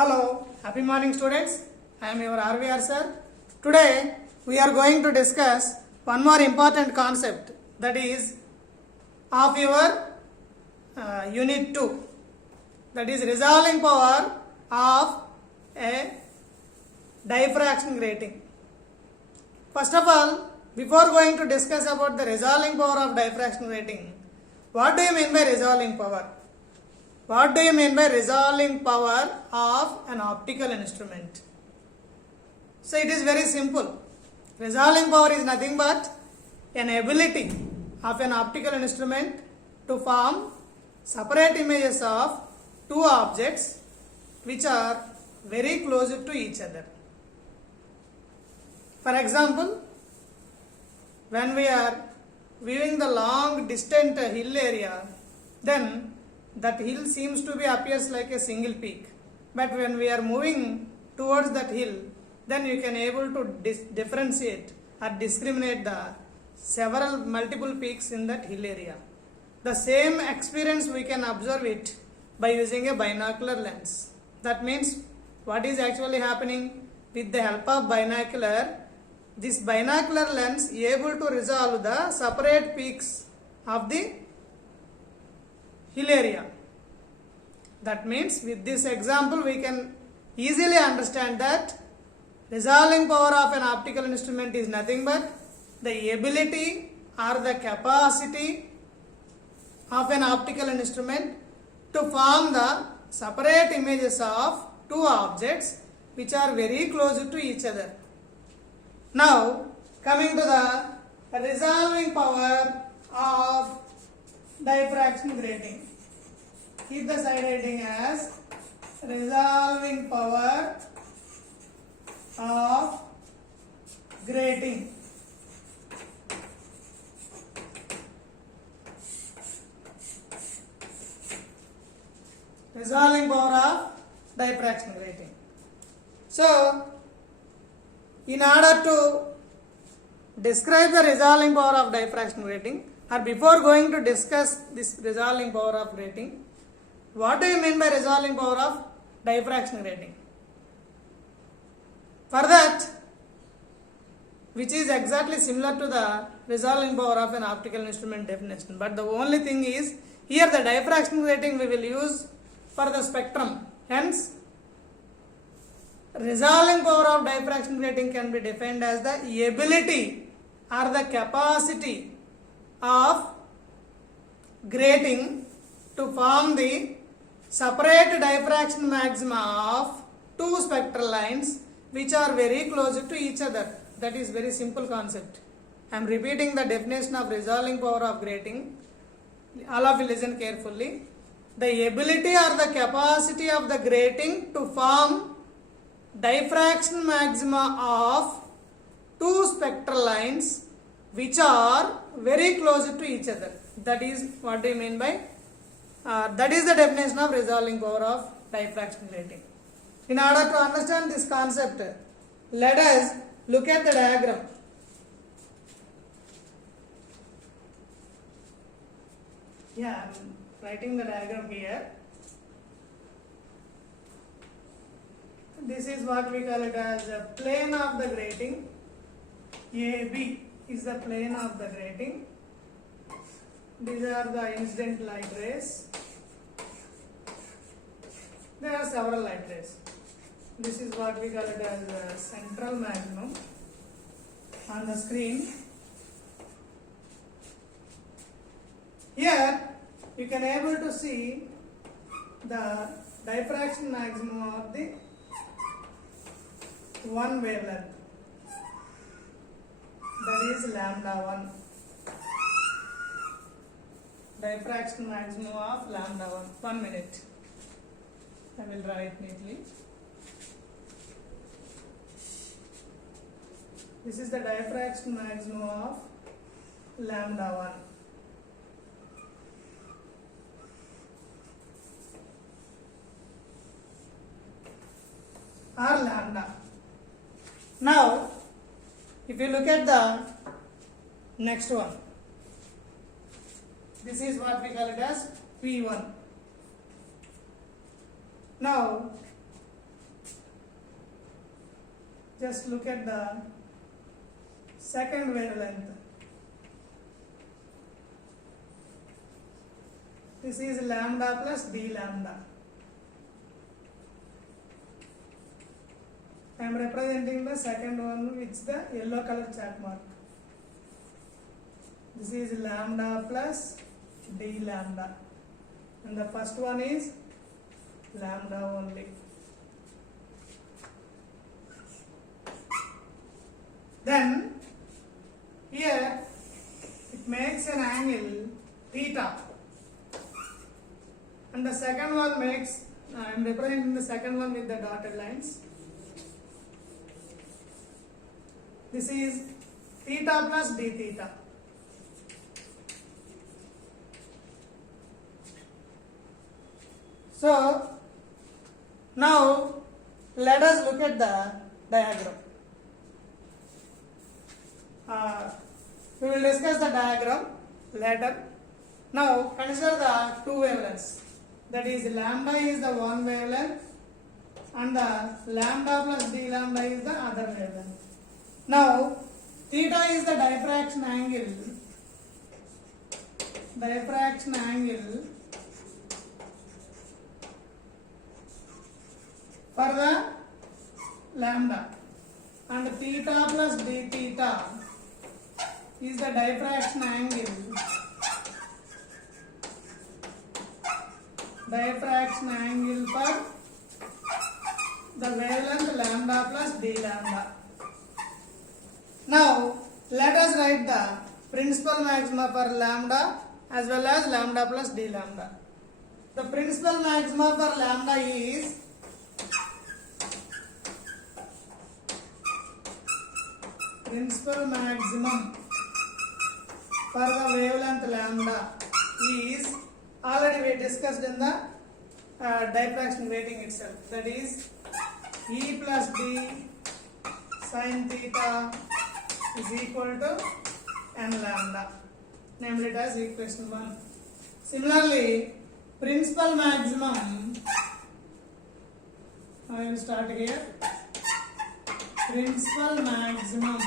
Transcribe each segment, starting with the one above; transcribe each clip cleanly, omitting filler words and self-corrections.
Hello, happy morning students. I am your RVR sir. Today we are going to discuss one more important concept, that is of your unit 2, that is resolving power of a diffraction grating. First of all, before going to discuss about the resolving power of diffraction grating, what do you mean by resolving power? What do you mean by resolving power of an optical instrument? So it is very simple. Resolving power is nothing but an ability of an optical instrument to form separate images of two objects which are very close to each other. For example, when we are viewing the long distant hill area, then that hill seems to be appears like a single peak. But when we are moving towards that hill, then you can able to differentiate or discriminate the several multiple peaks in that hill area. The same experience we can observe it by using a binocular lens. That means what is actually happening with the help of binocular, this binocular lens able to resolve the separate peaks of the hill area. That means with this example we can easily understand that resolving power of an optical instrument is nothing but the ability or the capacity of an optical instrument to form the separate images of two objects which are very close to each other. Now coming to the resolving power of diffraction grating. Keep the side heading as resolving power of grating. Resolving power of diffraction grating. So, in order to describe the resolving power of diffraction grating, or before going to discuss this resolving power of grating, what do you mean by resolving power of diffraction grating? For that, which is exactly similar to the resolving power of an optical instrument definition, but the only thing is here the diffraction grating we will use for the spectrum. Hence, resolving power of diffraction grating can be defined as the ability or the capacity of grating to form the separate diffraction maxima of two spectral lines which are very close to each other. That is very simple concept. I am repeating the definition of resolving power of grating. All of you listen carefully. The ability or the capacity of the grating to form diffraction maxima of two spectral lines which are very close to each other. That is what do you mean by that is the definition of resolving power of diffraction grating. In order to understand this concept, let us look at the diagram. Yeah, I am writing the diagram here. This is what we call it as a plane of the grating. AB is the plane of the grating. These are the incident light rays. There are several light rays. This is what we call it as the central maximum on the screen. Here you can able to see the diffraction maximum of the one wavelength, that is lambda 1. Diffraction maximum of lambda 1. 1 minute. I will draw it neatly. This is the diffraction maximum of lambda 1 or lambda. Now, if you look at the next one, this is what we call it as P1. Now, just look at the second wavelength. This is lambda plus d lambda. I am representing the second one with the yellow color chalk mark. This is lambda plus d lambda, and the first one is lambda only. Then here it makes an angle theta, and the second one makes, I am representing the second one with the dotted lines. This is theta plus d theta. So now let us look at the diagram. We will discuss the diagram later. Now consider the two wavelengths. That is, lambda is the one wavelength and the lambda plus d lambda is the other wavelength. Now theta is the diffraction angle. Diffraction angle for the lambda, and theta plus d theta is the diffraction angle. Diffraction angle for the wavelength lambda plus d lambda. Now let us write the principal maxima for lambda as well as lambda plus d lambda. The principal maxima for lambda is principal maximum for the wavelength lambda is, already we discussed in the diffraction weighting itself, that is E plus D sin theta is equal to n lambda, named it as equation 1. Similarly, principal maximum, I will start here. Principal maximum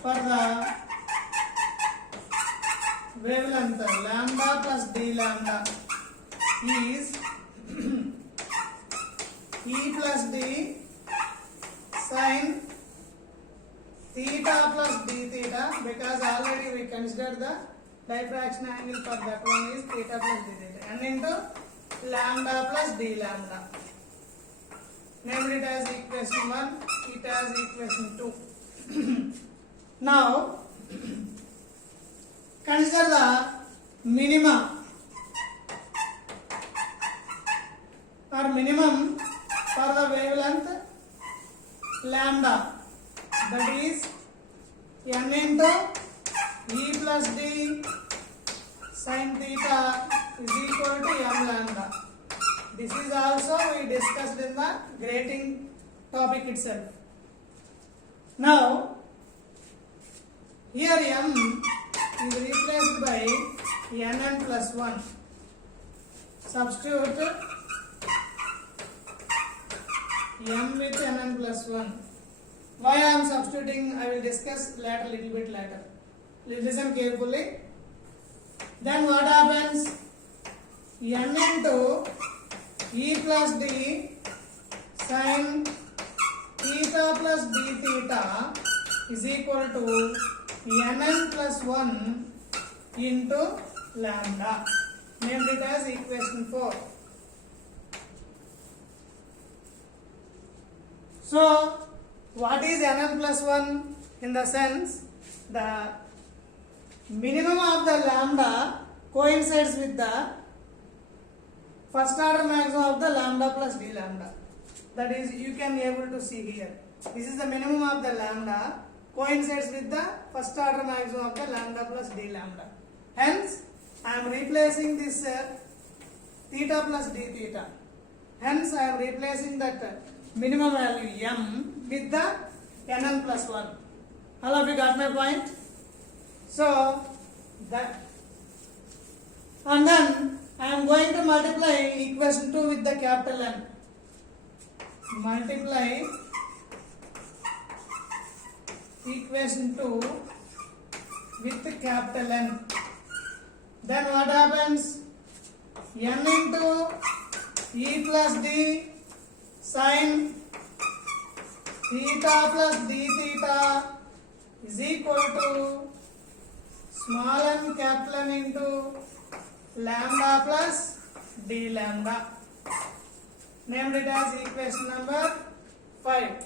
for the wavelength lambda plus d lambda is E plus D sin theta plus d theta, because already we considered the diffraction angle for that one is theta plus d theta, and into lambda plus d lambda. Named it as equation 1, it as equation 2. Now consider the minima or minimum for the wavelength lambda, that is n into E plus D sin theta is equal to m lambda. This is also we discussed in the grating topic itself. Now here m is replaced by nn plus 1. Substitute m with nn plus 1. Why I am substituting, I will discuss later, little bit later. Listen carefully. Then what happens? N into E plus D sin theta plus d theta is equal to nn plus 1 into lambda. Named it as equation 4. So what is nn plus 1? In the sense, the minimum of the lambda coincides with the first order maximum of the lambda plus d lambda. That is, you can able to see here. This is the minimum of the lambda coincides with the first order maximum of the lambda plus d lambda. Hence, I am replacing this theta plus d theta. Hence, I am replacing that minimum value m with the nn plus 1. All of you got my point? So, that, and then I am going to multiply equation 2 with the capital N. Multiply equation 2 with capital N. Then what happens? N into E plus D sin theta plus d theta is equal to small n capital N into lambda plus d lambda. Named it as equation number 5.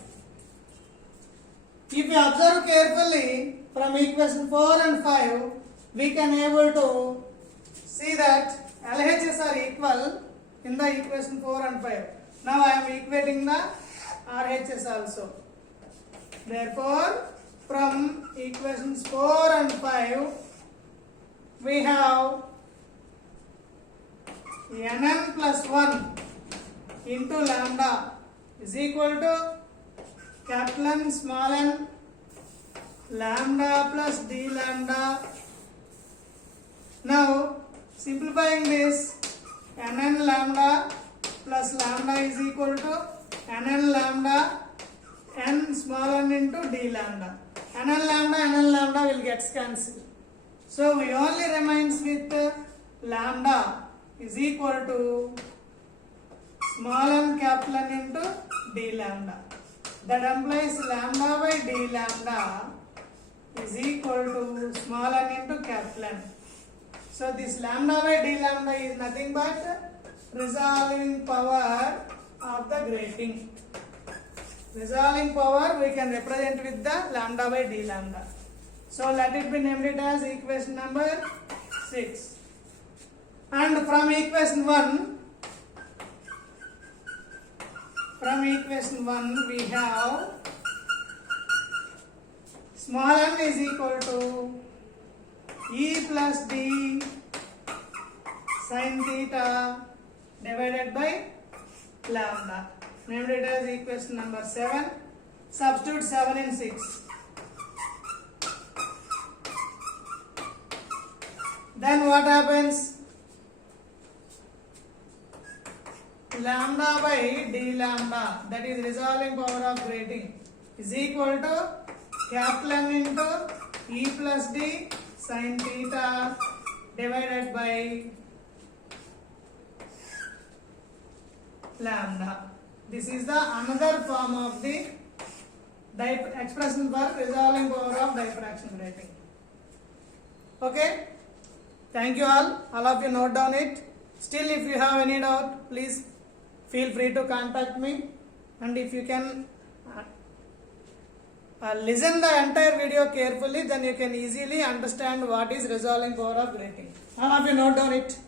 If you observe carefully from equation 4 and 5, we can able to see that LHS are equal in the equation 4 and 5. Now I am equating the RHS also. Therefore, from equations 4 and 5, we have Nn plus 1 into lambda is equal to capital N small n lambda plus d lambda. Now simplifying this, Nn lambda plus lambda is equal to Nn lambda n small n into d lambda. Nn lambda will get cancelled. So we only remains with lambda is equal to small n capital N into d lambda. That implies lambda by d lambda is equal to small n into capital N. So this lambda by d lambda is nothing but resolving power of the grating. Resolving power we can represent with the lambda by d lambda. So let it be named it as equation number 6. And from equation 1 we have small n is equal to E plus D sin theta divided by lambda. Named it as equation number 7. Substitute 7 in 6. Then what happens? Lambda by d lambda, that is resolving power of grating, is equal to capital N into E plus D sin theta divided by lambda. This is the another form of the expression for resolving power of diffraction grating. Okay, thank you all of you note down it. Still, if you have any doubt, please feel free to contact me, and if you can listen the entire video carefully, then you can easily understand what is resolving power of grating. All of you note down it.